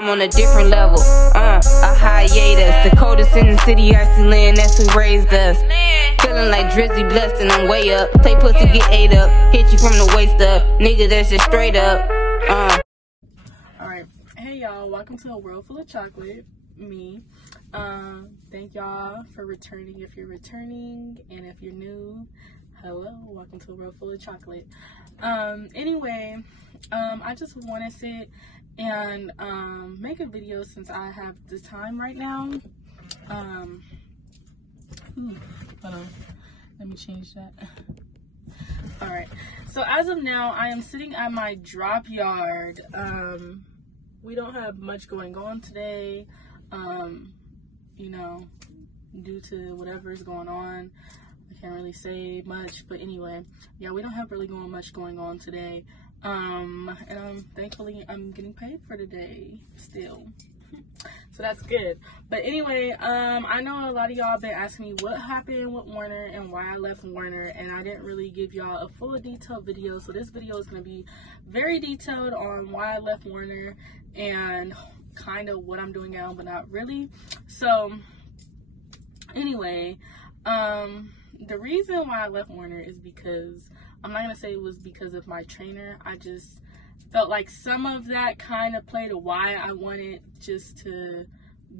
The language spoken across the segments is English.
I'm on a different level, a hiatus. The coldest in the city, I see land, that's who raised us. Feeling like Drizzy blessed and I'm way up. Play pussy, get ate up. Hit you from the waist up. Nigga, that's just straight up. Alright, hey y'all, welcome to A World Full of Chocolate. Me. Thank y'all for returning if you're returning, and if you're new, hello, welcome to A World Full of Chocolate. Anyway, I just want to sit and make a video since I have the time right now. Hold on, let me change that. Alright, so as of now, I am sitting at my drop yard. We don't have much going on today, you know, due to whatever's going on. I can't really say much, but anyway, yeah, we don't have really much going on today. And thankfully I'm getting paid for today still, so that's good. But anyway, I know a lot of y'all been asking me what happened with Warner and why I left Warner, and I didn't really give y'all a full detailed video, so this video is going to be very detailed on why I left Warner and kind of what I'm doing now, but not really. So anyway, the reason why I left Warner is because, I'm not going to say it was because of my trainer. I just felt like some of that kind of played to why I wanted just to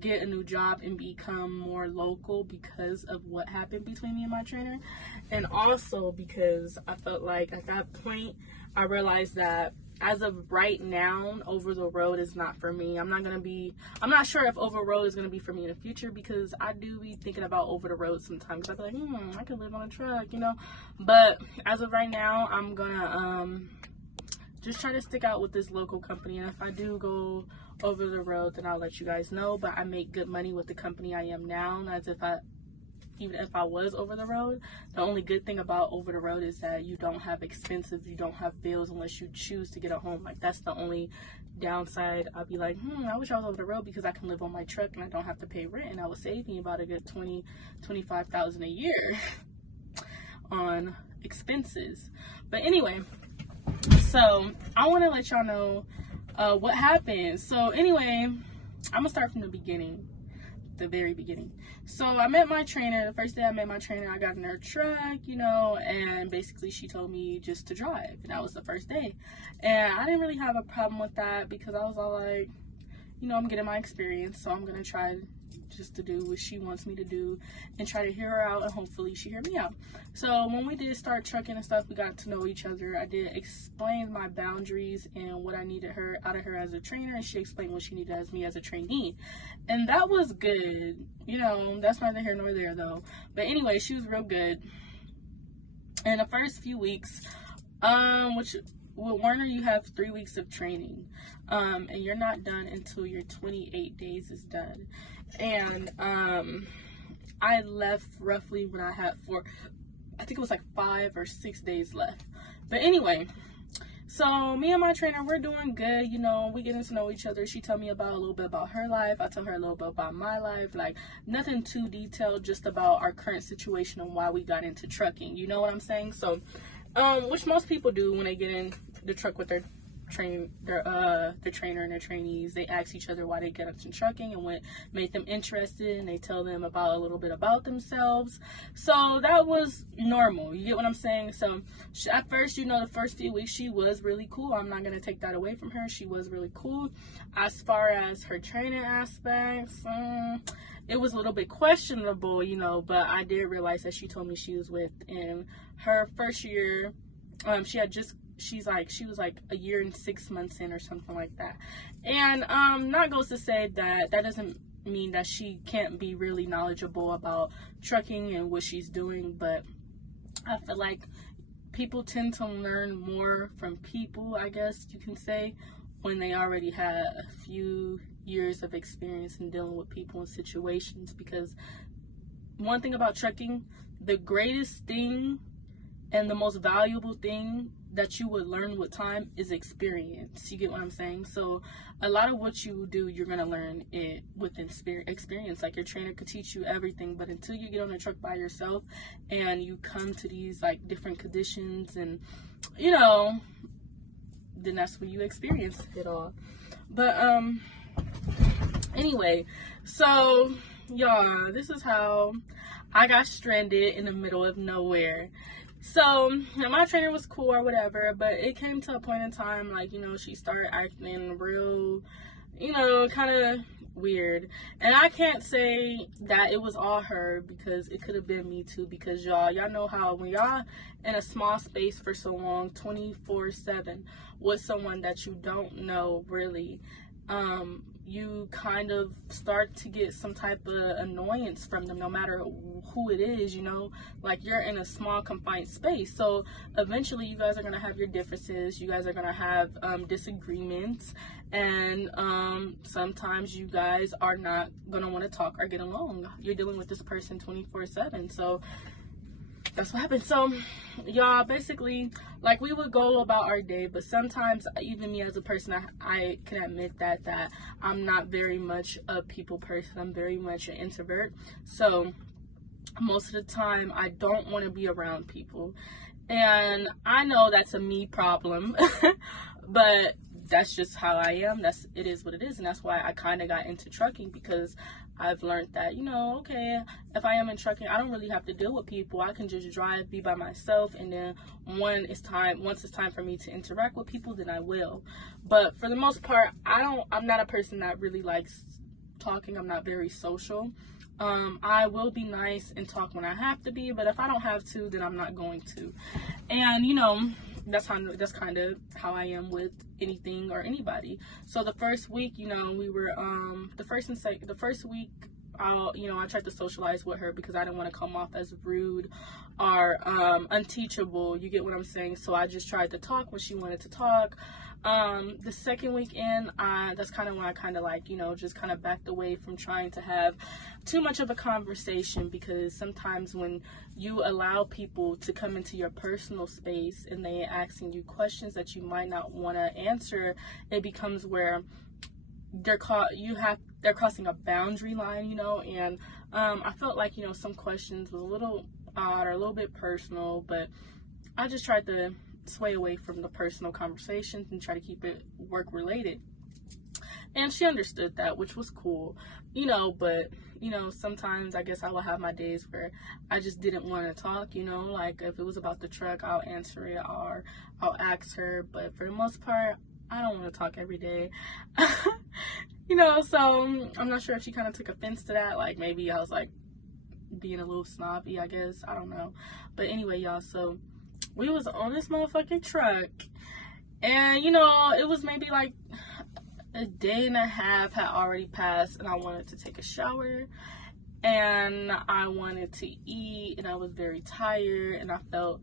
get a new job and become more local, because of what happened between me and my trainer. And also because I felt like at that point, I realized that as of right now, over the road is not for me. I'm not sure if over the road is going to be for me in the future, because I do be thinking about over the road sometimes. I'd be like, I could live on a truck, you know. But as of right now, I'm going to just try to stick out with this local company. And if I do go over the road, then I'll let you guys know. But I make good money with the company I am now, even if I was over the road. The only good thing about over the road is that you don't have expenses, you don't have bills unless you choose to get a home. Like, that's the only downside. I'd be like, I wish I was over the road, because I can live on my truck and I don't have to pay rent, and I would save me about a good $25,000 a year on expenses. But anyway, so I want to let y'all know what happened. So anyway, I'm gonna start from the beginning. The very beginning. So I met my trainer. The first day I met my trainer, I got in her truck, you know, and basically she told me just to drive, and that was the first day. And I didn't really have a problem with that, because I was all like, you know, I'm getting my experience, so I'm gonna try just to do what she wants me to do and try to hear her out, and hopefully she hear me out. So when we did start trucking and stuff, we got to know each other. I did explain my boundaries and what I needed out of her as a trainer, and she explained what she needed as me as a trainee, and that was good. You know, that's neither here nor there though. But anyway, she was real good. In the first few weeks, which with Warner, you have 3 weeks of training, and you're not done until your 28 days is done. And I left roughly when I had I think it was like 5 or 6 days left. But anyway, so me and my trainer, we're doing good, you know, we getting to know each other. She told me about a little bit about her life, I told her a little bit about my life, like nothing too detailed, just about our current situation and why we got into trucking, you know what I'm saying? So which most people do when they get in the truck with their the trainer and their trainees. They ask each other why they get into trucking and what made them interested, and they tell them about a little bit about themselves. So that was normal, you get what I'm saying? So at first, you know, the first few weeks she was really cool. I'm not going to take that away from her. She was really cool. As far as her training aspects, it was a little bit questionable, you know, but I did realize that she told me she was in her first year. She was like a year and 6 months in or something like that. And not goes to say that doesn't mean that she can't be really knowledgeable about trucking and what she's doing, but I feel like people tend to learn more from people, I guess you can say, when they already had a few years of experience in dealing with people and situations. Because one thing about trucking, the greatest thing and the most valuable thing that you would learn with time is experience. You get what I'm saying? So a lot of what you do, you're going to learn it with experience. Like, your trainer could teach you everything, but until you get on the truck by yourself and you come to these like different conditions, and you know, then that's when you experience it all. But Anyway, so y'all, this is how I got stranded in the middle of nowhere. So my trainer was cool or whatever, but it came to a point in time, like, you know, she started acting real, you know, kind of weird. And I can't say that it was all her, because it could have been me too, because y'all know how when y'all in a small space for so long, 24/7 with someone that you don't know really, you kind of start to get some type of annoyance from them, no matter who it is, you know, like you're in a small confined space. So eventually you guys are going to have your differences, you guys are going to have disagreements, and sometimes you guys are not going to want to talk or get along. You're dealing with this person 24/7. So that's what happened. So y'all, basically, like, we would go about our day, but sometimes even me as a person, I can admit that I'm not very much a people person. I'm very much an introvert. So most of the time I don't want to be around people, and I know that's a me problem but that's just how I am. It is what it is. And that's why I kind of got into trucking, because I've learned that, you know, okay, if I am in trucking, I don't really have to deal with people. I can just drive, be by myself, and then once it's time for me to interact with people, then I will. But for the most part, I'm not a person that really likes talking. I'm not very social. I will be nice and talk when I have to be, but if I don't have to, then I'm not going to. And, you know, that's kind of how I am with anything or anybody. So the first week, you know, we were the first week, I tried to socialize with her because I didn't want to come off as rude or unteachable. You get what I'm saying? So I just tried to talk when she wanted to talk. The second weekend, that's kind of when I kind of, like, you know, just kind of backed away from trying to have too much of a conversation, because sometimes when you allow people to come into your personal space and they asking you questions that you might not want to answer, it becomes where they're crossing a boundary line, you know. And I felt like, you know, some questions was a little odd or a little bit personal, but I just tried to sway away from the personal conversations and try to keep it work related. And she understood that, which was cool, you know. But, you know, sometimes I guess I will have my days where I just didn't want to talk, you know. Like, if it was about the truck, I'll answer it or I'll ask her. But for the most part, I don't want to talk every day. You know, so I'm not sure if she kind of took offense to that. Like, maybe I was, like, being a little snobby, I guess. I don't know. But anyway, y'all, so we was on this motherfucking truck, and, you know, it was maybe like a day and a half had already passed, and I wanted to take a shower, and I wanted to eat, and I was very tired, and I felt,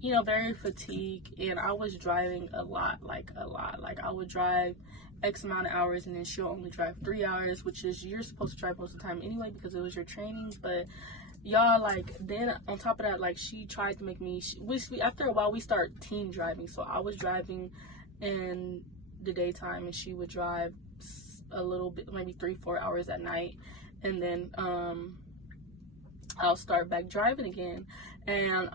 you know, very fatigued, and I was driving a lot. Like, I would drive X amount of hours, and then she'll only drive 3 hours, which is, you're supposed to drive most of the time anyway, because it was your training. But y'all, like, then on top of that, like, she tried to make me, after a while we start team driving. So I was driving in the daytime, and she would drive a little bit, maybe 3-4 hours at night, and then I'll start back driving again. And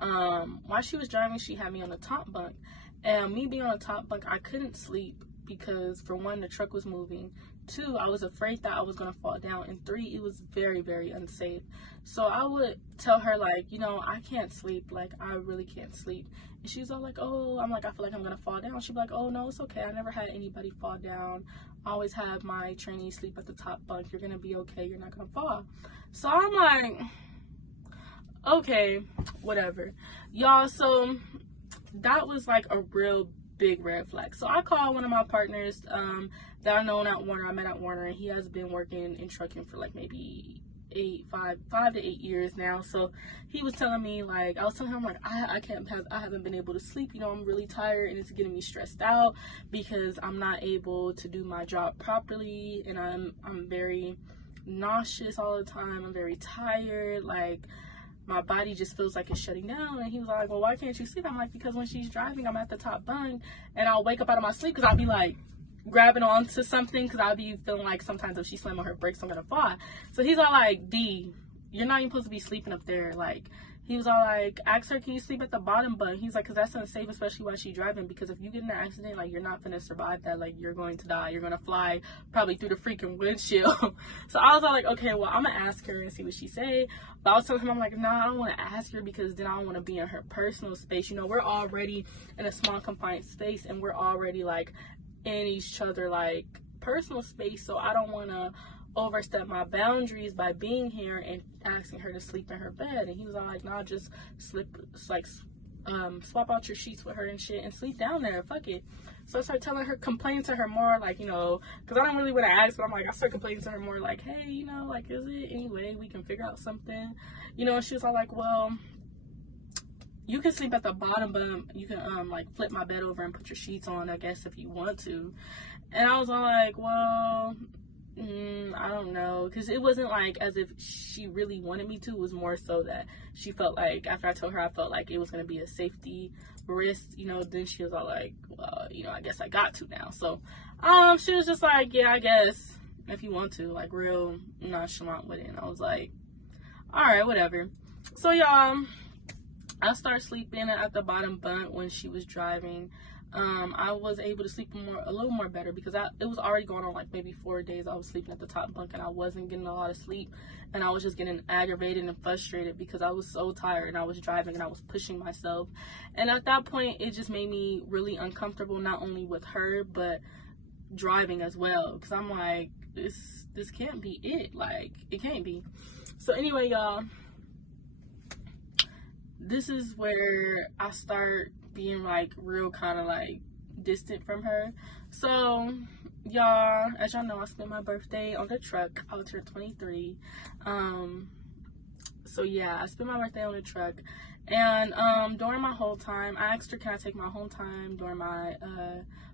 while she was driving, she had me on the top bunk, and me being on the top bunk, I couldn't sleep, because for one, the truck was moving, 2, I was afraid that I was going to fall down, and 3, it was very, very unsafe. So I would tell her, like, you know, I can't sleep, like, I really can't sleep. And she's all like, oh, I'm like, I feel like I'm going to fall down. She'd be like, oh, no, it's okay. I never had anybody fall down. I always have my trainees sleep at the top bunk. You're going to be okay. You're not going to fall. So I'm like, okay, whatever. Y'all, so that was like a real big red flag. So I called one of my partners that I know at Warner. I met at Warner, and he has been working in trucking for like maybe 5 to 8 years now. So he was telling me, like, I was telling him, like, I haven't been able to sleep, you know, I'm really tired, and it's getting me stressed out because I'm not able to do my job properly, and I'm very nauseous all the time. I'm very tired, like, my body just feels like it's shutting down. And he was like, well, why can't you sleep? I'm like, because when she's driving, I'm at the top bunk, and I'll wake up out of my sleep because I'll be like grabbing onto something, because I'll be feeling like sometimes if she slam on her brakes, I'm gonna fall. So he's all like, D, you're not even supposed to be sleeping up there. Like, he was all like, ask her, can you sleep at the bottom bunk? He's like, because that's unsafe, especially while she's driving, because if you get in an accident, like, you're not gonna survive that. Like, you're going to die. You're gonna fly probably through the freaking windshield. So I was all like, okay, well, I'm gonna ask her and see what she say. But I was telling him, I'm like, nah, I don't want to ask her, because then I don't want to be in her personal space. You know, we're already in a small confined space, and we're already like in each other like personal space, so I don't want to overstep my boundaries by being here and asking her to sleep in her bed. And he was all like, nah, just swap out your sheets with her and shit and sleep down there, fuck it. So I started telling her, complaining to her more, like, you know, because I don't really want to ask, but I'm like, I started complaining to her more, like, hey, you know, like, is it any way we can figure out something, you know? And she was all like, well, you can sleep at the bottom, but you can like flip my bed over and put your sheets on, I guess, if you want to. And I was all like, well, I don't know, because it wasn't like as if she really wanted me to. It was more so that she felt like, after I told her I felt like it was going to be a safety risk, you know, then she was all like, well, you know, I guess I got to now. So she was just like, yeah, I guess, if you want to, like, real nonchalant with it. And I was like, all right, whatever. So y'all, I started sleeping at the bottom bunk when she was driving. I was able to sleep a little more better, because it was already going on like maybe 4 days I was sleeping at the top bunk and I wasn't getting a lot of sleep, and I was just getting aggravated and frustrated because I was so tired and I was driving and I was pushing myself. And at that point, it just made me really uncomfortable, not only with her but driving as well, because I'm like, this can't be it. Like, it can't be. So anyway, y'all, this is where I start being like real kind of like distant from her. So y'all, as y'all know, I spent my birthday on the truck. I was turned 23. So yeah, I spent my birthday on the truck. And during my whole time, I asked her, can I take my home time during my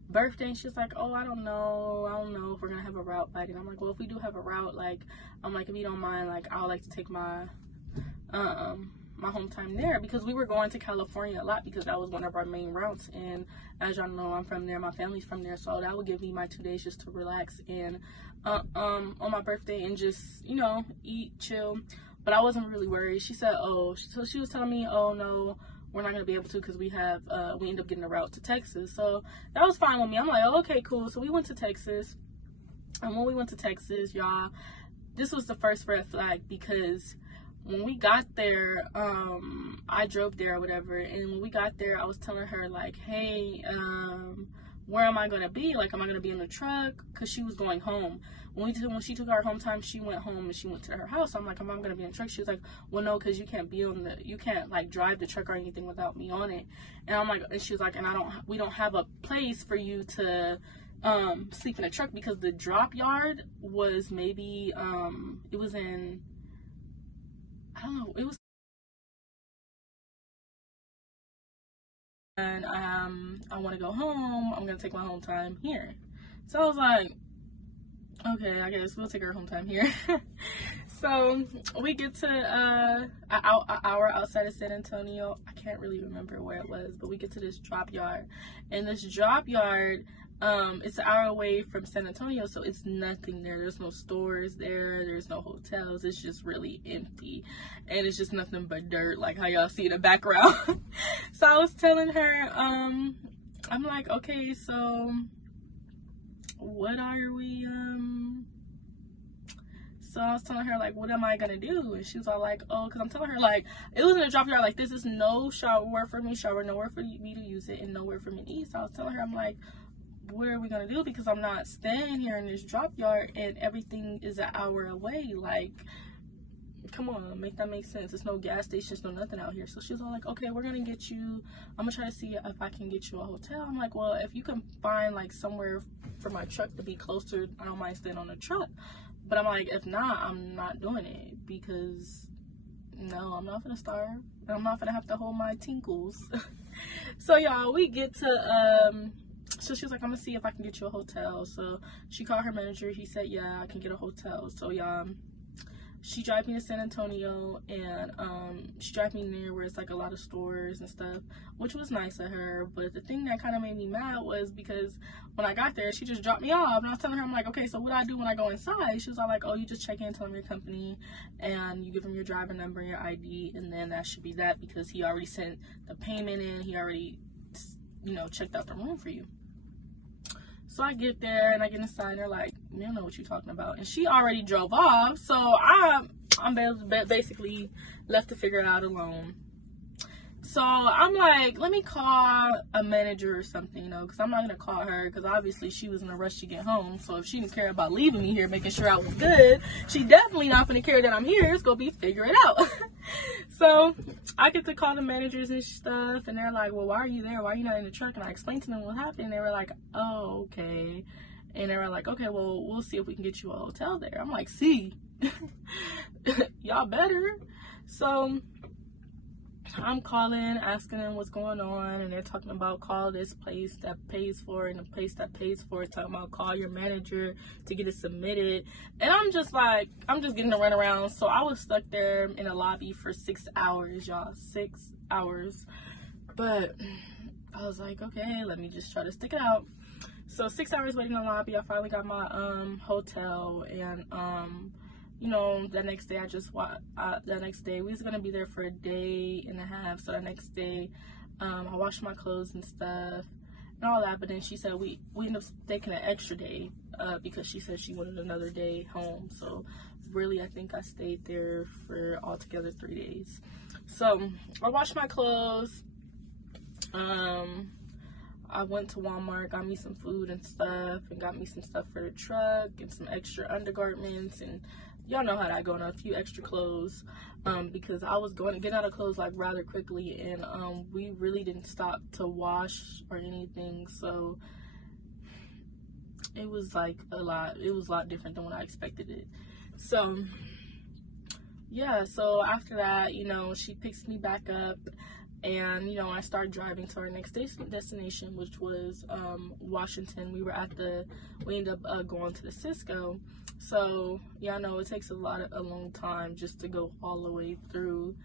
birthday? And she's like, oh, I don't know if we're gonna have a route back. And I'm like, well, if we do have a route, like, I'm like, if you don't mind, like, I would like to take my my home time there, because we were going to California a lot, because that was one of our main routes. And as y'all know, I'm from there, my family's from there, so that would give me my 2 days just to relax and on my birthday and just, you know, eat, chill. But I wasn't really worried. She said, oh, so she was telling me, oh no, we're not gonna be able to, because we end up getting a route to Texas. So that was fine with me. I'm like, oh, okay, cool. So we went to Texas, and when we went to Texas, y'all, this was the first red flag, because when we got there, I drove there or whatever, and when we got there, I was telling her, like, hey, where am I gonna be? Like, am I gonna be in the truck? Because she was going home. When she took our home time, she went home and she went to her house. I'm like, am I gonna be in the truck? She was like, well, no, because you can't like drive the truck or anything without me on it. And I'm like, and she was like, and we don't have a place for you to sleep in a truck, because the drop yard was maybe it was in, I don't know, it was, and I want to go home. I'm gonna take my home time here. So I was like, okay, I guess we'll take our home time here. So we get to an hour outside of San Antonio. I can't really remember where it was, but we get to this drop yard, and this drop yard, it's an hour away from San Antonio, so it's nothing there. There's no stores there, there's no hotels. It's just really empty, and it's just nothing but dirt, like how y'all see in the background. So I was telling her, I'm like, okay, so what are we, so I was telling her, like, what am I gonna do? And she was all like, oh, because I'm telling her, like, it was in a drop yard, like, this is no shower for me, nowhere for me to use it, and nowhere for me to eat. So I was telling her, I'm like, what are we gonna do? Because I'm not staying here in this drop yard and everything is an hour away. Like, come on, make that make sense. There's no gas stations, no nothing out here. So she was all like, okay, we're gonna get you, I'm gonna try to see if I can get you a hotel. I'm like, well, if you can find like somewhere for my truck to be closer, I don't mind staying on the truck. But I'm like, if not, I'm not doing it, because no, I'm not gonna starve, and I'm not gonna have to hold my tinkles. So y'all, we get to so she was like, I'm gonna see if I can get you a hotel. So she called her manager. He said, yeah, I can get a hotel. So y'all, she drive me to San Antonio, and she drive me near where it's like a lot of stores and stuff, which was nice of her. But the thing that kind of made me mad was because when I got there, she just dropped me off, and I was telling her, I'm like, okay, so what do I do when I go inside? She was all like, oh, you just check in, tell them your company, and you give them your driver number, your ID, and then that should be that, because he already sent the payment in, he already, you know, checked out the room for you. So I get there and I get inside and they're like, we don't know what you're talking about. And she already drove off, so I'm basically left to figure it out alone. So I'm like, let me call a manager or something, you know, because I'm not going to call her, because obviously she was in a rush to get home. So if she didn't care about leaving me here, making sure I was good, she definitely not going to care that I'm here. It's going to be figure it out. So I get to call the managers and stuff, and they're like, well, why are you there? Why are you not in the truck? And I explained to them what happened, and they were like, oh, okay. And they were like, okay, well, we'll see if we can get you a hotel there. I'm like, see, y'all better. So I'm calling, asking them what's going on, and they're talking about call this place that pays for it, and the place that pays for it talking about call your manager to get it submitted. And I'm just like, I'm just getting to run around. So I was stuck there in the lobby for 6 hours, y'all, 6 hours. But I was like, okay, let me just try to stick it out. So 6 hours waiting in the lobby, I finally got my hotel, and you know, the next day we was gonna be there for a day and a half. So the next day, I washed my clothes and stuff and all that. But then she said we ended up taking an extra day because she said she wanted another day home. So really, I think I stayed there for altogether 3 days. So I washed my clothes. I went to Walmart, got me some food and stuff, and got me some stuff for the truck and some extra undergarments, and y'all know how that go, and a few extra clothes, because I was going to get out of clothes like rather quickly, and we really didn't stop to wash or anything, so it was like a lot different than what I expected it. So yeah, so after that, you know, she picks me back up, and you know, I started driving to our next destination, which was Washington. We ended up going to the Cisco. So yeah, I know it takes a long time just to go all the way through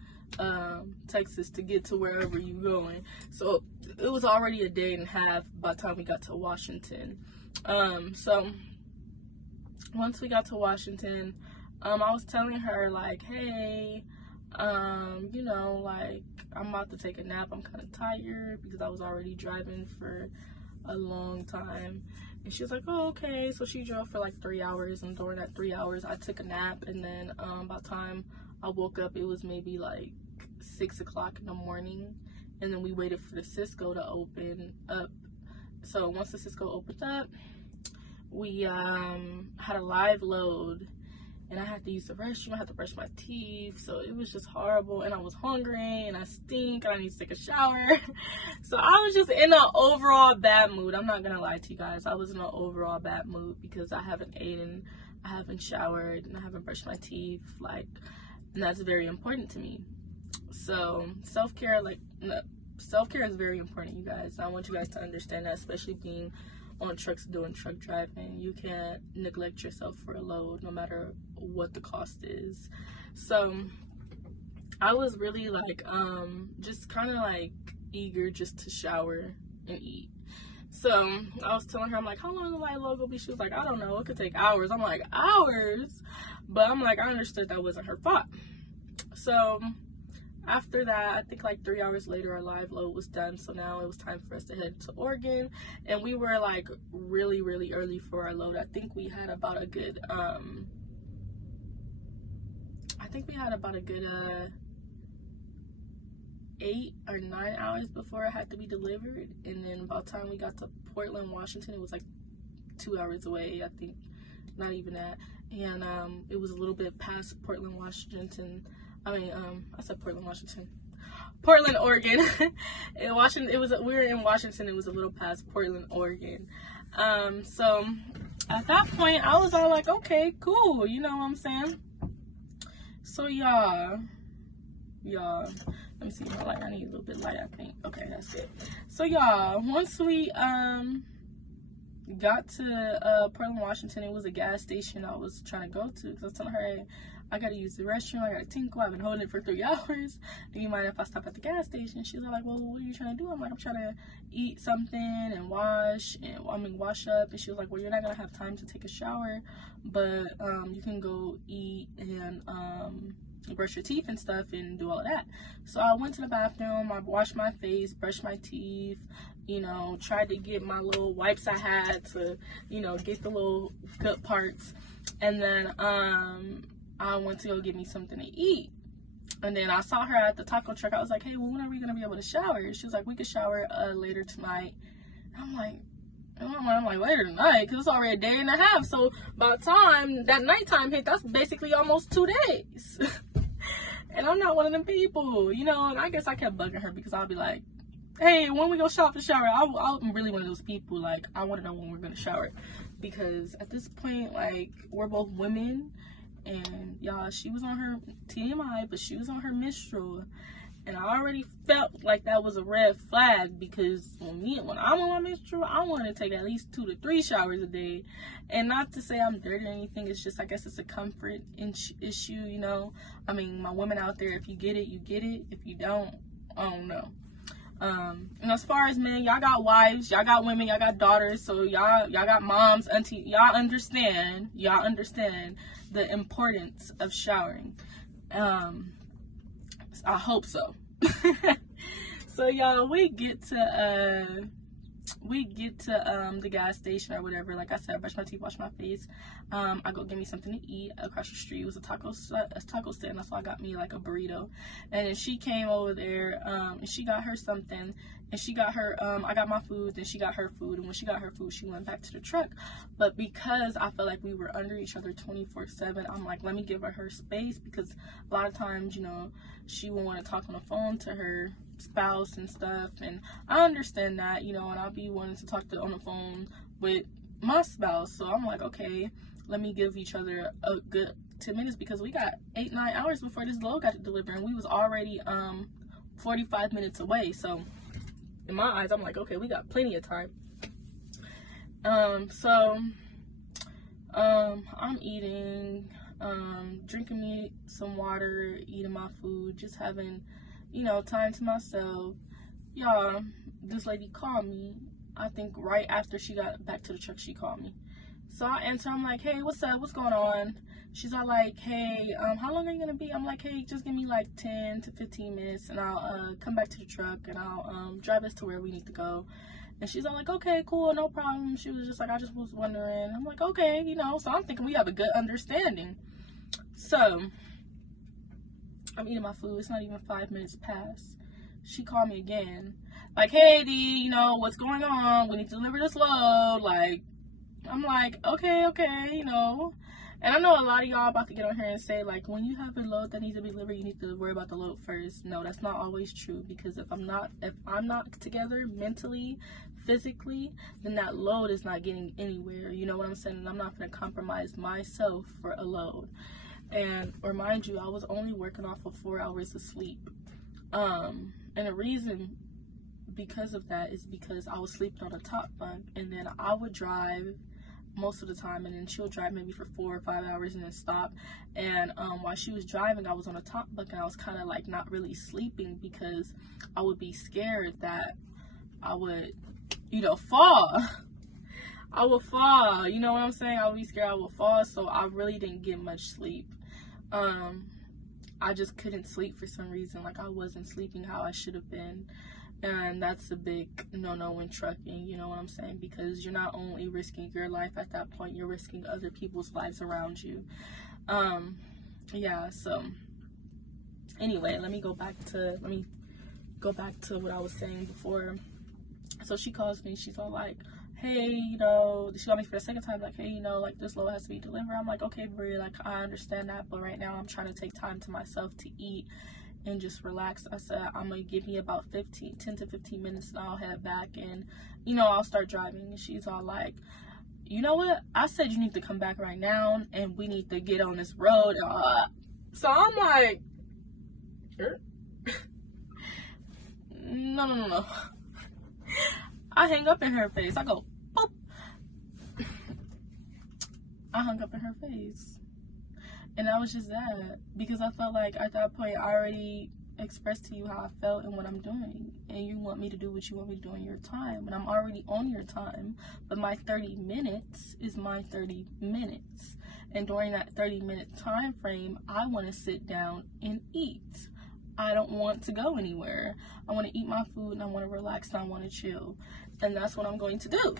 Texas to get to wherever you're going. So it was already a day and a half by the time we got to Washington. So once we got to Washington, I was telling her like, hey, you know, like, I'm about to take a nap. I'm kind of tired because I was already driving for a long time. And she was like, oh, okay. So she drove for like 3 hours, and during that 3 hours I took a nap, and then by the time I woke up, it was maybe like 6 o'clock in the morning, and then we waited for the Cisco to open up. So once the Cisco opened up, we had a live load, and I had to use the restroom. I had to brush my teeth, so it was just horrible. And I was hungry, and I stink, and I need to take a shower. So I was just in an overall bad mood. I'm not gonna lie to you guys. I was in an overall bad mood because I haven't eaten, I haven't showered, and I haven't brushed my teeth. Like, and that's very important to me. So self-care is very important, you guys. I want you guys to understand that, especially being on trucks, doing truck driving. You can't neglect yourself for a load, no matter what the cost is. So I was really like just kind of like eager just to shower and eat. So I was telling her, I'm like, how long will my load go be? She was like, I don't know, it could take hours. I'm like, hours? But I'm like, I understood that wasn't her fault. So after that, I think like 3 hours later, our live load was done. So now it was time for us to head to Oregon. And we were like really, really early for our load. I think we had about a good, 8 or 9 hours before it had to be delivered. And then by the time we got to Portland, Washington, it was like 2 hours away, I think. Not even that. And it was a little bit past Portland, Washington. I said Portland, Washington. Portland, Oregon. In Washington, we were in Washington. It was a little past Portland, Oregon. So at that point, I was all like, okay, cool. You know what I'm saying? So y'all, let me see my light. I need a little bit light, I think. Okay, that's it. So y'all, once we got to Portland, Washington. It was a gas station I was trying to go to, because I was telling her, hey, I gotta use the restroom, I gotta tinkle, I've been holding it for 3 hours. Do you mind if I stop at the gas station? She was like, well, what are you trying to do? I'm like, I'm trying to eat something and wash up. And she was like, well, you're not gonna have time to take a shower, but you can go eat and brush your teeth and stuff and do all of that. So I went to the bathroom, I washed my face, brushed my teeth, you know, tried to get my little wipes I had to, you know, get the little good parts. And then I went to go get me something to eat. And then I saw her at the taco truck. I was like, hey, well, when are we gonna be able to shower? She was like, we could shower later tonight. And I'm like, later tonight? Because it's already a day and a half. So by the time that nighttime hit, that's basically almost 2 days. And I'm not one of them people, you know. And I guess I kept bugging her, because I'll be like, hey, when we go shop for shower? I'm really one of those people, like, I want to know when we're going to shower. Because at this point, like, we're both women. And, y'all, she was on her TMI, but she was on her menstrual. And I already felt like that was a red flag, because when I'm on my menstrual, I want to take at least 2 to 3 showers a day. And not to say I'm dirty or anything, it's just, I guess it's a comfort issue, you know. I mean, my women out there, if you get it, you get it. If you don't, I don't know. And as far as men, y'all got wives, y'all got women, y'all got daughters, so y'all got moms, auntie, y'all understand the importance of showering. I hope so. So y'all, we get to the gas station or whatever. Like I said, I brush my teeth, wash my face. I go get me something to eat across the street. It was a taco stand. So I got me like a burrito. And then she came over there, and she got her something. And she got her, I got my food, then she got her food. And when she got her food, she went back to the truck. But because I felt like we were under each other 24/7, I'm like, let me give her space, because a lot of times, you know, she will want to talk on the phone to her spouse and stuff. And I understand that, you know, and I'll be wanting to talk on the phone with my spouse. So I'm like, okay, let me give each other a good 10 minutes, because we got 8-9 hours before this load got delivered, and we was already 45 minutes away. So in my eyes, I'm like, okay, we got plenty of time. So I'm eating, drinking me some water, eating my food, just having, you know, time to myself. Y'all, this lady called me. I think right after she got back to the truck, she called me. So I answer, I'm like, hey, what's up? What's going on? She's all like, hey, how long are you gonna be? I'm like, hey, just give me like 10 to 15 minutes, and I'll come back to the truck, and I'll drive us to where we need to go. And she's all like, okay, cool, no problem. She was just like, I just was wondering. I'm like, okay, you know. So I'm thinking we have a good understanding. So I'm eating my food. It's not even 5 minutes past. She called me again, like, hey, D, you know, what's going on? We need to deliver this load. Like, I'm like, okay, you know. And I know a lot of y'all about to get on here and say, like, when you have a load that needs to be delivered, you need to worry about the load first. No, that's not always true, because if I'm not together mentally, physically, then that load is not getting anywhere. You know what I'm saying? And I'm not going to compromise myself for a load. And remind you, I was only working off of 4 hours of sleep. And the reason because of that is because I was sleeping on a top bunk, and then I would drive most of the time, and then she'll drive maybe for 4 or 5 hours and then stop. And while she was driving, I was on a top bunk, and I was kind of like not really sleeping, because I would be scared that I would, you know, fall. I would fall, you know what I'm saying? I would be scared I would fall. So I really didn't get much sleep. I just couldn't sleep for some reason. Like, I wasn't sleeping how I should have been. And that's a big no-no when trucking, you know what I'm saying? Because you're not only risking your life at that point, you're risking other people's lives around you. Yeah, so anyway, let me go back to what I was saying before. So she calls me, she's all like, hey, you know, she called me for the second time, like, hey, you know, like, this load has to be delivered. I'm like, okay, Brie, like, I understand that, but right now I'm trying to take time to myself to eat and just relax. I said, I'm gonna give me about 10 to 15 minutes, and I'll head back, and, you know, I'll start driving. And she's all like, you know what? I said you need to come back right now, and we need to get on this road. So I'm like, no. I hang up in her face. I go, boop. I hung up in her face. And that was just that. Because I felt like at that point, I already expressed to you how I felt and what I'm doing. And you want me to do what you want me to do in your time. And I'm already on your time. But my 30 minutes is my 30 minutes. And during that 30-minute time frame, I want to sit down and eat. I don't want to go anywhere. I want to eat my food and I want to relax and I want to chill. And that's what I'm going to do.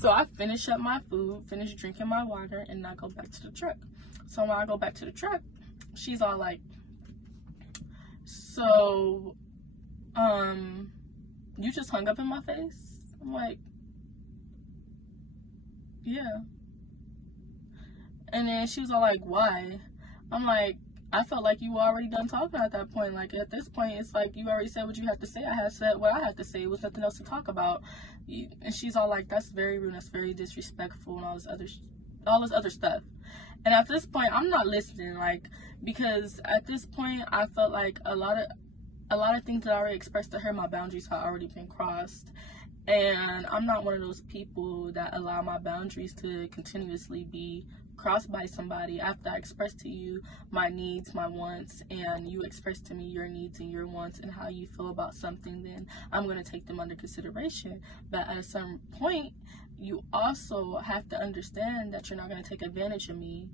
So I finish up my food, finish drinking my water, and I go back to the truck. So when I go back to the truck, she's all like, so, you just hung up in my face? I'm like, yeah. And then she was all like, why? I'm like, I felt like you were already done talking at that point. Like, at this point, it's like you already said what you had to say. I had said what I had to say. It was nothing else to talk about. And she's all like, that's very rude, that's very disrespectful, and all this other stuff. And at this point, I'm not listening, like, because at this point, I felt like a lot of things that I already expressed to her, my boundaries had already been crossed. And I'm not one of those people that allow my boundaries to continuously be crossed by somebody. After I express to you my needs, my wants, and you express to me your needs and your wants and how you feel about something, then I'm going to take them under consideration. But at a certain point, you also have to understand that you're not going to take advantage of me.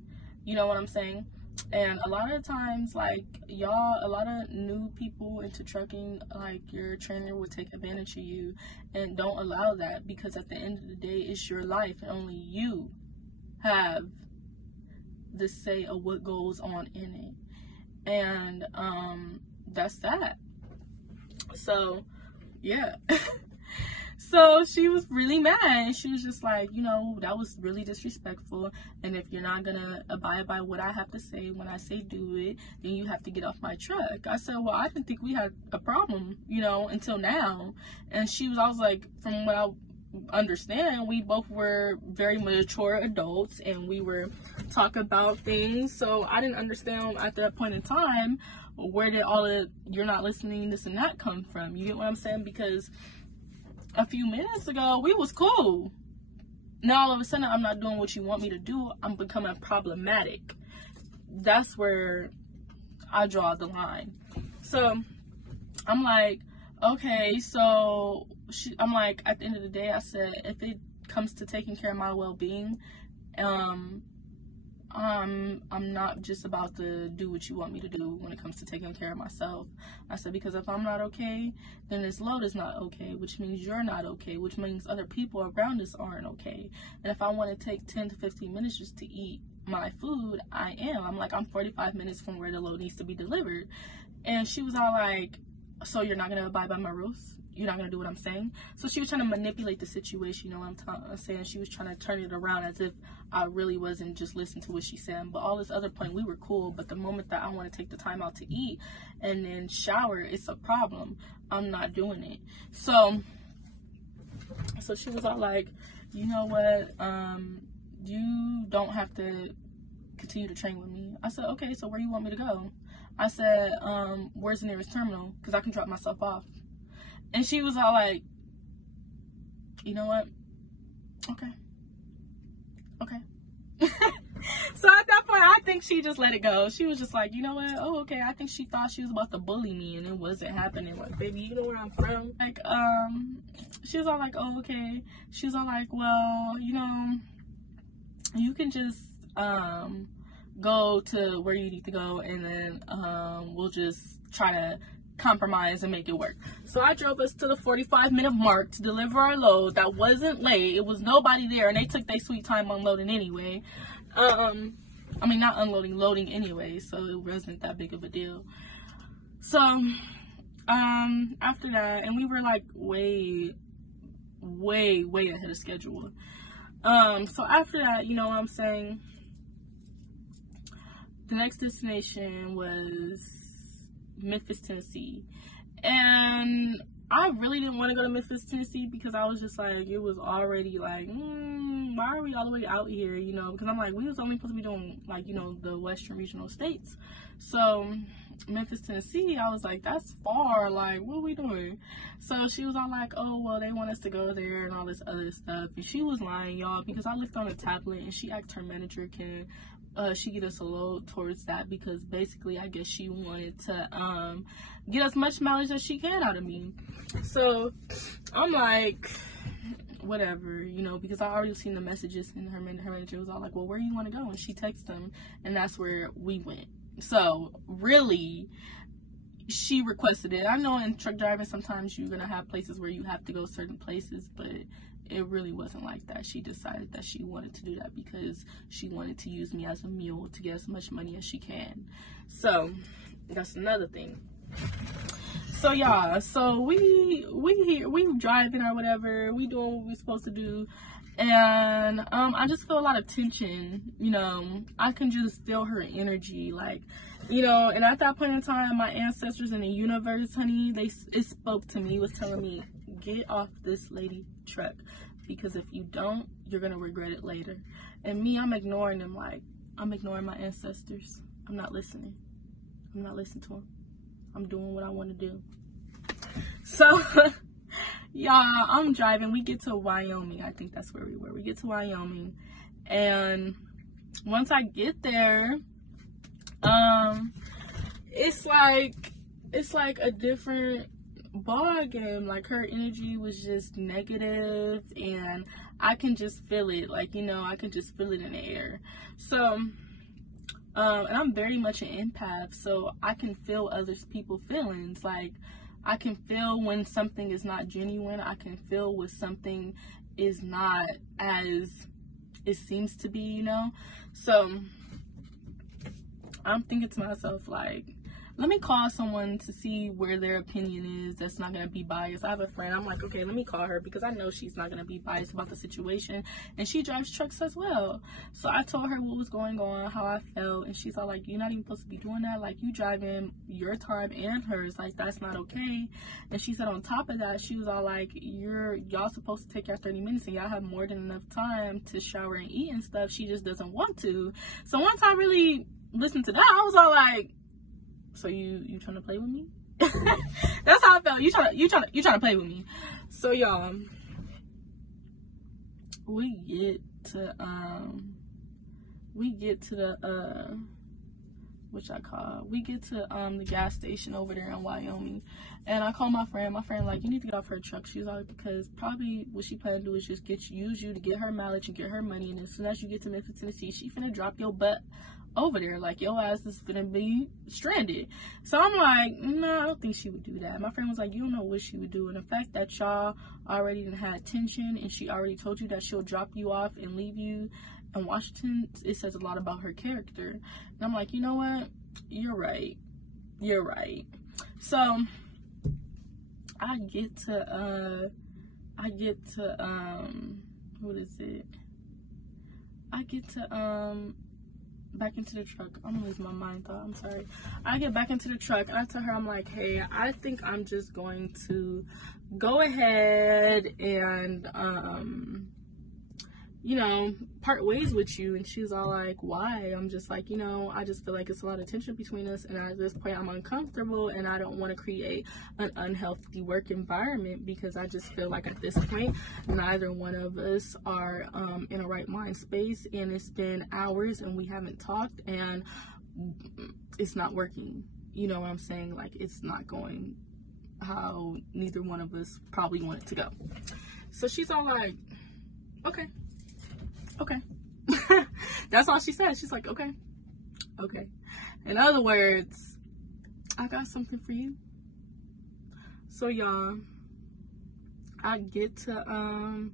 You know what I'm saying? And a lot of times, like, a lot of new people into trucking, like, your trainer will take advantage of you. And don't allow that, because at the end of the day, it's your life and only you have the say of what goes on in it. And that's that. So yeah. So she was really mad, and she was just like, you know, that was really disrespectful, and if you're not gonna abide by what I have to say when I say do it, then you have to get off my truck. I said, well, I didn't think we had a problem, you know, until now. And I was like, from what I understand, we both were very mature adults, and we were talking about things. So I didn't understand at that point in time, where did all the you're not listening, this and that come from? You get what I'm saying? Because a few minutes ago, we was cool. Now all of a sudden, I'm not doing what you want me to do. I'm becoming problematic. That's where I draw the line. So I'm like, okay, so I'm like, at the end of the day, I said, if it comes to taking care of my well-being, I'm not just about to do what you want me to do when it comes to taking care of myself. I said, because if I'm not okay, then this load is not okay, which means you're not okay, which means other people around us aren't okay. And if I want to take 10 to 15 minutes just to eat my food, I am. I'm like, I'm 45 minutes from where the load needs to be delivered. And she was all like, so you're not going to abide by my rules? You're not going to do what I'm saying? So she was trying to manipulate the situation, you know what I'm saying? She was trying to turn it around as if I really wasn't just listening to what she said. But all this other point, we were cool. But the moment that I want to take the time out to eat and then shower, it's a problem. I'm not doing it. So she was all like, you know what? You don't have to continue to train with me. I said, okay, so where you want me to go? I said, where's the nearest terminal? Because I can drop myself off. And she was all like, you know what? Okay. So at that point, I think she just let it go. She was just like, you know what? Oh, okay. I think she thought she was about to bully me, and it wasn't happening. Like, baby, you know where I'm from? Like, she was all like, oh, okay. She was all like, well, you know, you can just, go to where you need to go, and then, we'll just try to compromise and make it work. So I drove us to the 45-minute mark to deliver our load. That wasn't late. It was nobody there, and they took their sweet time unloading anyway. I mean, not unloading, loading anyway, so it wasn't that big of a deal. So after that, and we were like way ahead of schedule. So after that, you know what I'm saying, the next destination was Memphis, Tennessee. And I really didn't want to go to Memphis, Tennessee, because I was just like, it was already like, why are we all the way out here, you know? Because I'm like, we was only supposed to be doing, like, you know, the western regional states. So Memphis, Tennessee, I was like, that's far, like, what are we doing? So she was all like, oh, well, they want us to go there and all this other stuff. And she was lying, y'all, because I looked on a tablet and she asked her manager, can she get us a load towards that, because basically I guess she wanted to get as much mileage as she can out of me. So I'm like, whatever, you know, because I already seen the messages, and her manager was all like, well, where do you want to go? And she texted them, and that's where we went. So really, she requested it. I know in truck driving sometimes you're gonna have places where you have to go certain places, but it really wasn't like that. She decided that she wanted to do that because she wanted to use me as a mule to get as much money as she can. So that's another thing. So y'all, so we driving or whatever, we doing what we're supposed to do, and I just feel a lot of tension, you know. I can just feel her energy, like, you know. And at that point in time, my ancestors in the universe, honey, it spoke to me. It was telling me, get off this lady truck, because if you don't, you're gonna regret it later. And me, I'm ignoring them. Like, I'm ignoring my ancestors. I'm not listening. I'm not listening to them. I'm doing what I want to do. So y'all, I'm driving. We get to Wyoming. I think that's where we were. We get to Wyoming, and once I get there, it's like a different ball game. Like, her energy was just negative, and I can just feel it. Like, you know, I can just feel it in the air. So and I'm very much an empath, so I can feel other people's feelings. Like, I can feel when something is not genuine. I can feel when something is not as it seems to be, you know. So I'm thinking to myself, like, let me call someone to see where their opinion is that's not going to be biased. I have a friend. I'm like, okay, let me call her, because I know she's not going to be biased about the situation. And she drives trucks as well. So I told her what was going on, how I felt. And she's all like, you're not even supposed to be doing that. Like, you driving your time and hers. Like, that's not okay. And she said on top of that, she was all like, y'all supposed to take your 30 minutes and y'all have more than enough time to shower and eat and stuff. She just doesn't want to. So once I really listened to that, I was all like, so you trying to play with me? That's how I felt. You trying to play with me. So y'all, we get to the gas station over there in Wyoming, and I call my friend like, you need to get off her truck. She's like, because probably what she plan to do is just use you to get her mileage and get her money, and as soon as you get to Memphis, Tennessee, she finna drop your butt over there. Like, your ass is gonna be stranded. So I'm like, no, I don't think she would do that. My friend was like, you don't know what she would do. And the fact that y'all already had tension, and she already told you that she'll drop you off and leave you in Washington, it says a lot about her character. And I'm like, you know what, you're right. So I get to back into the truck. I'm gonna lose my mind thought. I'm sorry. I get back into the truck, and I tell her, I'm like, hey, I think I'm just going to go ahead and you know, part ways with you. And she's all like, why? I'm just like, you know, I just feel like it's a lot of tension between us, and at this point I'm uncomfortable, and I don't want to create an unhealthy work environment, because I just feel like at this point neither one of us are in a right mind space, and it's been hours and we haven't talked, and it's not working. You know what I'm saying? Like, it's not going how neither one of us probably want it to go. So she's all like, okay. That's all she said. She's like, okay. In other words, I got something for you. So y'all, I get to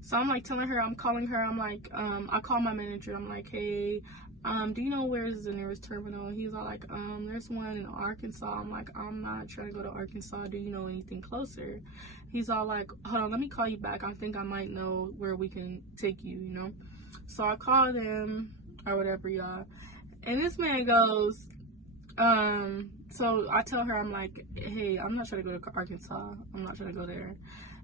so I'm like telling her, I'm calling her, I'm like, I call my manager, I'm like, hey, do you know where is the nearest terminal? He's all like, there's one in Arkansas. I'm like, I'm not trying to go to Arkansas. Do you know anything closer? He's all like, hold on, let me call you back. I think I might know where we can take you, you know? So I call them or whatever, y'all. And this man goes, So I tell her, I'm like, hey, I'm not trying to go to Arkansas. I'm not trying to go there.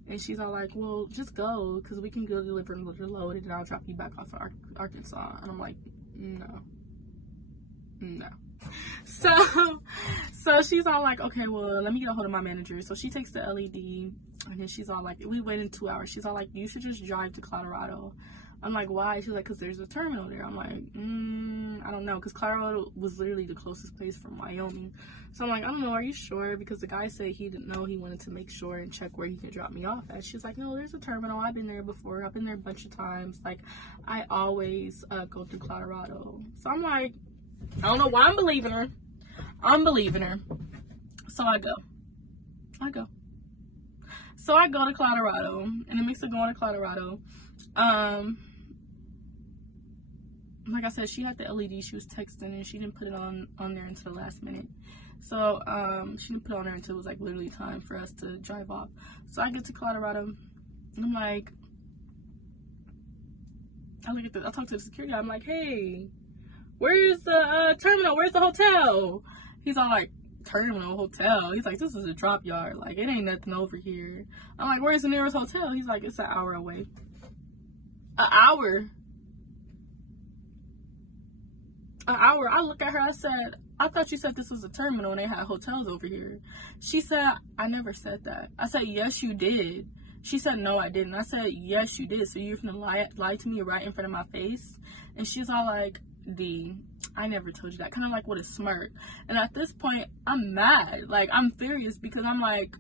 And she's all like, well, just go, because we can go deliver your load, and then I'll drop you back off of Arkansas. And I'm like, no. So she's all like, okay, well, let me get a hold of my manager. So she takes the LED, and then she's all like, we waited 2 hours. She's all like, you should just drive to Colorado. I'm like, why? She's like, because there's a terminal there. I'm like, I don't know, because Colorado was literally the closest place from Wyoming. So I'm like, I don't know, are you sure? Because the guy said he didn't know. He wanted to make sure and check where he could drop me off at. She's like, no, there's a terminal. I've been there before. I've been there a bunch of times. Like, I always go through Colorado. So I'm like, I don't know why I'm believing her. So I go. So I go to Colorado. In the mix of going to Colorado, like I said, she had the LED. She was texting, and she didn't put it on there until the last minute. So she didn't put it on there until it was like literally time for us to drive off. So I get to Colorado, and I'm like, I talk to the security guy. I'm like, hey, where's the terminal? Where's the hotel? He's all like, terminal, hotel? He's like, this is a drop yard. Like, it ain't nothing over here. I'm like, where's the nearest hotel? He's like, it's an hour away. An hour? I look at her, I said, I thought you said this was a terminal and they had hotels over here. She said, I never said that. I said, yes, you did. She said, no, I didn't. I said, yes, you did. So you're gonna lie to me right in front of my face? And she's all like, D, I never told you that. Kind of like with a smirk. And at this point, I'm mad. Like, I'm furious because I'm like,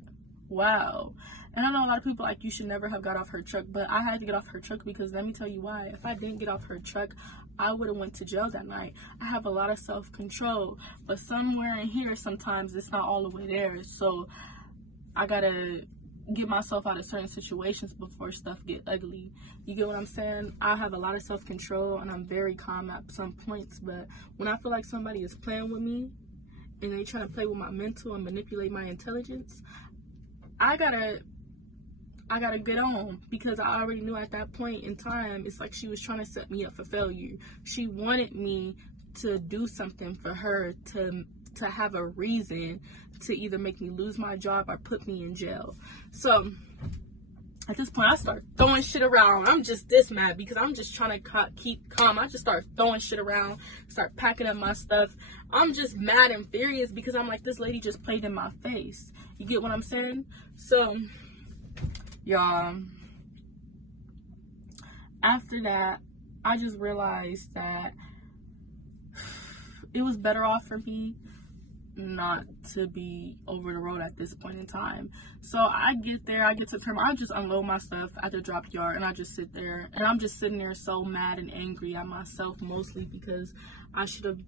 wow. And I know a lot of people like, you should never have got off her truck, but I had to get off her truck because let me tell you why. If I didn't get off her truck, I would have went to jail that night. I have a lot of self-control, but somewhere in here, sometimes it's not all the way there. So I gotta get myself out of certain situations before stuff get ugly. You get what I'm saying? I have a lot of self-control and I'm very calm at some points, but when I feel like somebody is playing with me and they trying to play with my mental and manipulate my intelligence, I gotta get on, because I already knew at that point in time, it's like she was trying to set me up for failure. She wanted me to do something for her to have a reason to either make me lose my job or put me in jail. So at this point, I start throwing shit around. I'm just this mad because I'm just trying to keep calm. I just start throwing shit around, start packing up my stuff. I'm just mad and furious because I'm like, this lady just played in my face. You get what I'm saying? So y'all, after that, I just realized that it was better off for me not to be over the road at this point in time. So I get there, I get to the terminal, I just unload my stuff at the drop yard, and I just sit there, and I'm just sitting there so mad and angry at myself, mostly because I should have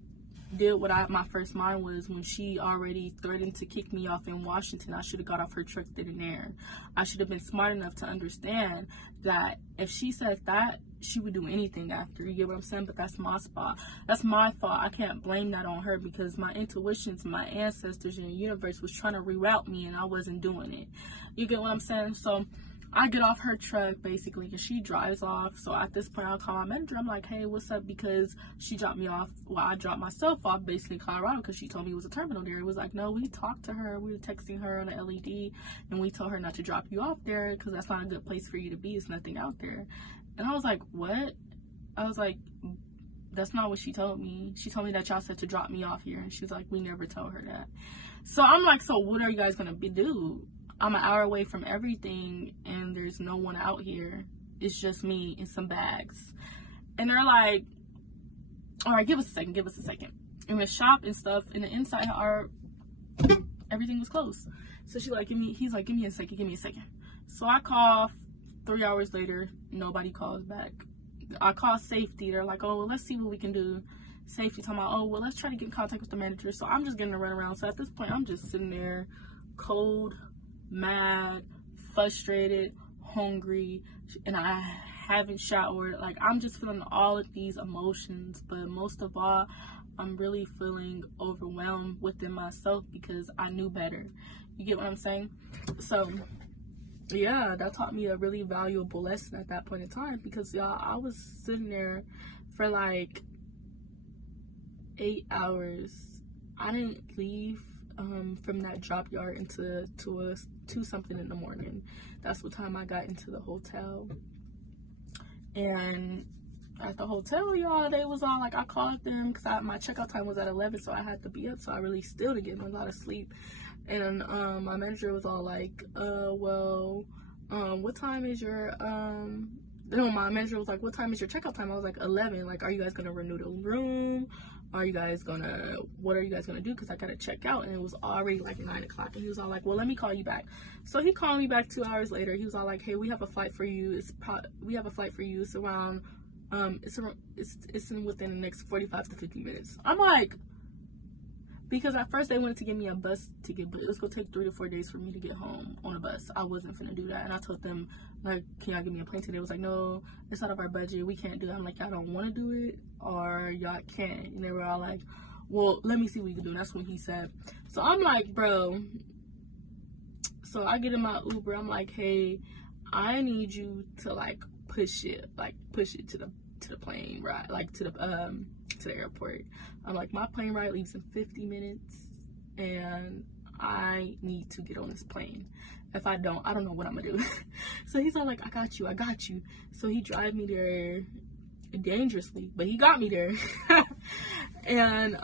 did what my first mind was when she already threatened to kick me off in Washington. I should have got off her truck then and there. I should have been smart enough to understand that if she said that, she would do anything after. You get what I'm saying? But that's my spot. That's my fault. I can't blame that on her because my intuitions, my ancestors in the universe was trying to reroute me and I wasn't doing it. You get what I'm saying? So I get off her truck basically and she drives off. So at this point, I'll call my manager. I'm like, hey, what's up? Because she dropped me off. Well, I dropped myself off basically in Colorado because she told me it was a terminal there. It was like, no, we talked to her. We were texting her on the LED and we told her not to drop you off there because that's not a good place for you to be. It's nothing out there. And I was like, what? I was like, that's not what she told me. She told me that y'all said to drop me off here. And she was like, we never told her that. So I'm like, so what are you guys going to do? I'm an hour away from everything and there's no one out here. It's just me and some bags. And they're like, all right, give us a second. And the shop and stuff and the inside everything was closed. So he's like, give me a second. So I call 3 hours later, nobody calls back. I call safety. They're like, oh, let's see what we can do. Safety talking about, oh, well, let's try to get in contact with the manager. So I'm just getting to run around. So at this point, I'm just sitting there cold, mad, frustrated, hungry, and I haven't showered. Like, I'm just feeling all of these emotions, but most of all, I'm really feeling overwhelmed within myself because I knew better. You get what I'm saying? So yeah, that taught me a really valuable lesson at that point in time because y'all, I was sitting there for like 8 hours. I didn't leave from that drop yard into to something in the morning. That's what time I got into the hotel. And at the hotel, y'all, they was all like, I called them because my checkout time was at 11, so I had to be up. So I really still didn't get a lot of sleep. And my manager was all like, what time is your no, my manager was like, what time is your checkout time? I was like, 11. Like, are you guys gonna renew the room? What are you guys gonna do? Because I gotta check out. And it was already like 9 o'clock. And he was all like, well, let me call you back. So he called me back 2 hours later. He was all like, hey, we have a flight for you. It's around it's within the next 45 to 50 minutes. I'm like, because at first they wanted to give me a bus ticket, but it was gonna take 3 to 4 days for me to get home on a bus. I wasn't finna do that. And I told them, like, can y'all give me a plane ticket? They was like, no, it's out of our budget. We can't do it. I'm like, y'all don't want to do it, or y'all can't. And they were all like, well, let me see what you can do. And that's what he said. So I'm like, bro. So I get in my Uber. I'm like, hey, I need you to like push it to the plane ride, like to the airport. I'm like, my plane ride leaves in 50 minutes and I need to get on this plane. If I don't know what I'm gonna do. So he's all like, I got you. So he drive me there dangerously, but he got me there. And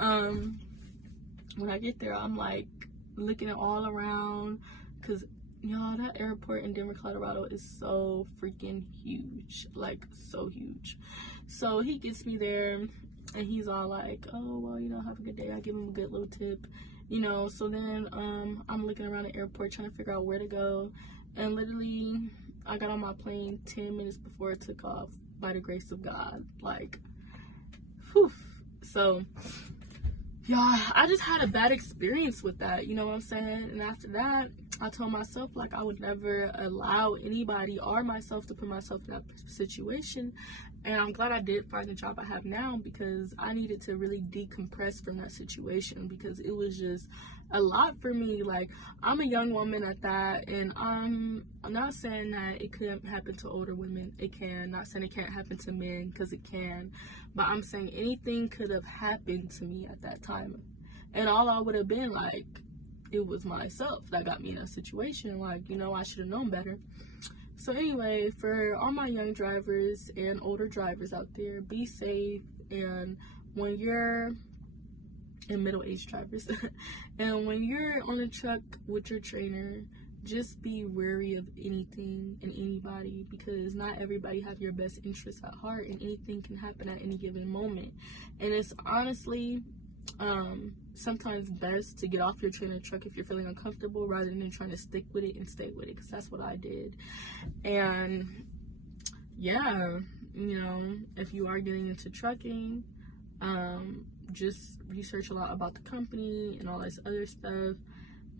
when I get there, I'm like looking all around, because y'all, that airport in Denver, Colorado is so freaking huge, like so huge. So he gets me there and he's all like, oh, well, you know, have a good day. I give him a good little tip, you know. So then I'm looking around the airport trying to figure out where to go, and literally I got on my plane 10 minutes before it took off, by the grace of God. Like, whew. So y'all, I just had a bad experience with that, you know what I'm saying? And after that, I told myself, like, I would never allow anybody or myself to put myself in that situation. And I'm glad I did find the job I have now, because I needed to really decompress from that situation, because it was just a lot for me. Like, I'm a young woman at that, and I'm not saying that it couldn't happen to older women. It can. Not saying it can't happen to men, because it can. But I'm saying anything could have happened to me at that time. And all I would have been like, it was myself that got me in a situation. Like, you know, I should have known better. So anyway, for all my young drivers and older drivers out there, be safe. And when you're in middle-aged drivers, and when you're on a truck with your trainer, just be wary of anything and anybody, because not everybody have your best interests at heart, and anything can happen at any given moment. And it's honestly sometimes best to get off your trainer truck if you're feeling uncomfortable, rather than trying to stick with it and stay with it, because that's what I did. And yeah, you know, if you are getting into trucking, just research a lot about the company and all this other stuff.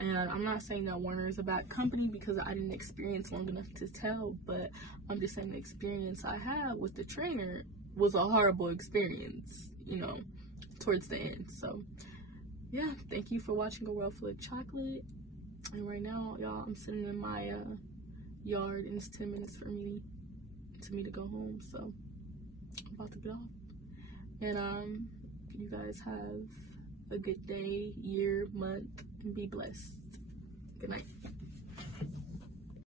And I'm not saying that Werner is a bad company, because I didn't experience long enough to tell, but I'm just saying the experience I had with the trainer was a horrible experience, you know, towards the end. So yeah, thank you for watching A World Full of Chocolate. And right now, y'all, I'm sitting in my yard, and it's 10 minutes for me to go home. So I'm about to get off. And you guys have a good day, year, month, and be blessed. Good night.